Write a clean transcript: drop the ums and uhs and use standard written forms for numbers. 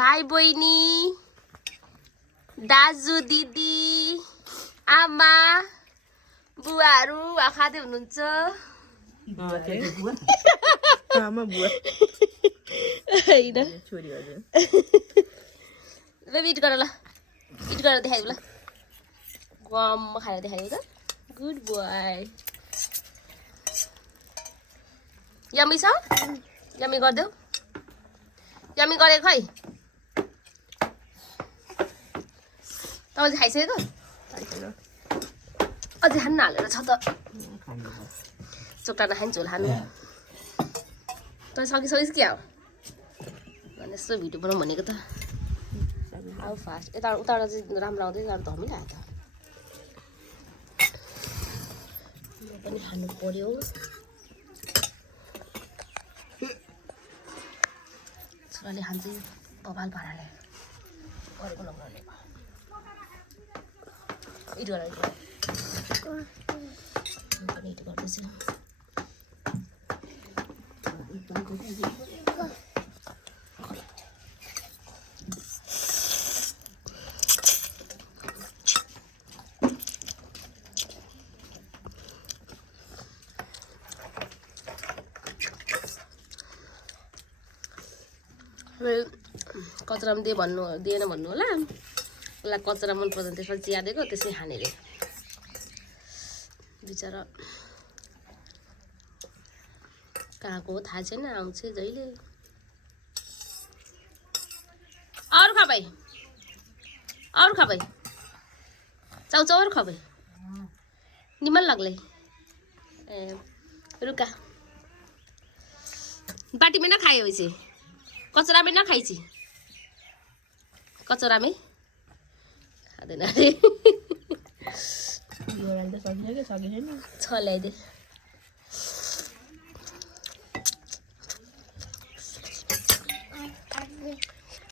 भाइ बहिनी दाजु दिदी आमा बुवाहरू खाँदै हुनुहुन्छ आमा बुवा हैन छोरी हजुर ल इट गर ल इट गरेर देखाइदिउ ल गम खाएर देखाइदिउ त गुड बोय यम्मी छ यम्मी गरिदेऊ यम्मी गरेको खै तपाईँले खाइसकेको अझै खानु हालेर छ त चोक्टा नखाने झोल खानु तँ सकिसकिस् क्या हो भने यस्तो भिडियो बनाउँ भनेको त हाउ फास्ट यता उताबाट चाहिँ राम्रो आउँदै जानु धमिलो आयो त म पनि खानु पर्यो छोराले खान्छ बबाल पाराले अरूको लगाउने इट गर पनि इट गर्दैछु कचरा पनि दिएन भन्नु होला उसलाई कचरा मन पर्दैन त्यसपछि चिया दिएको त्यसै खाने रे बिचरा कहाँको हो थाहा छैन आउँछ जहिले अरू खा भाइ चाउचाउहरू खा भाइ निमन लाग्लै ए रुका बाटी में ना खाए वैसे कचरा में ना खाई छी कचरा में खाँदैन अरे यो राल्दा सकिन्छ के सकिदैन छ ल्याइदे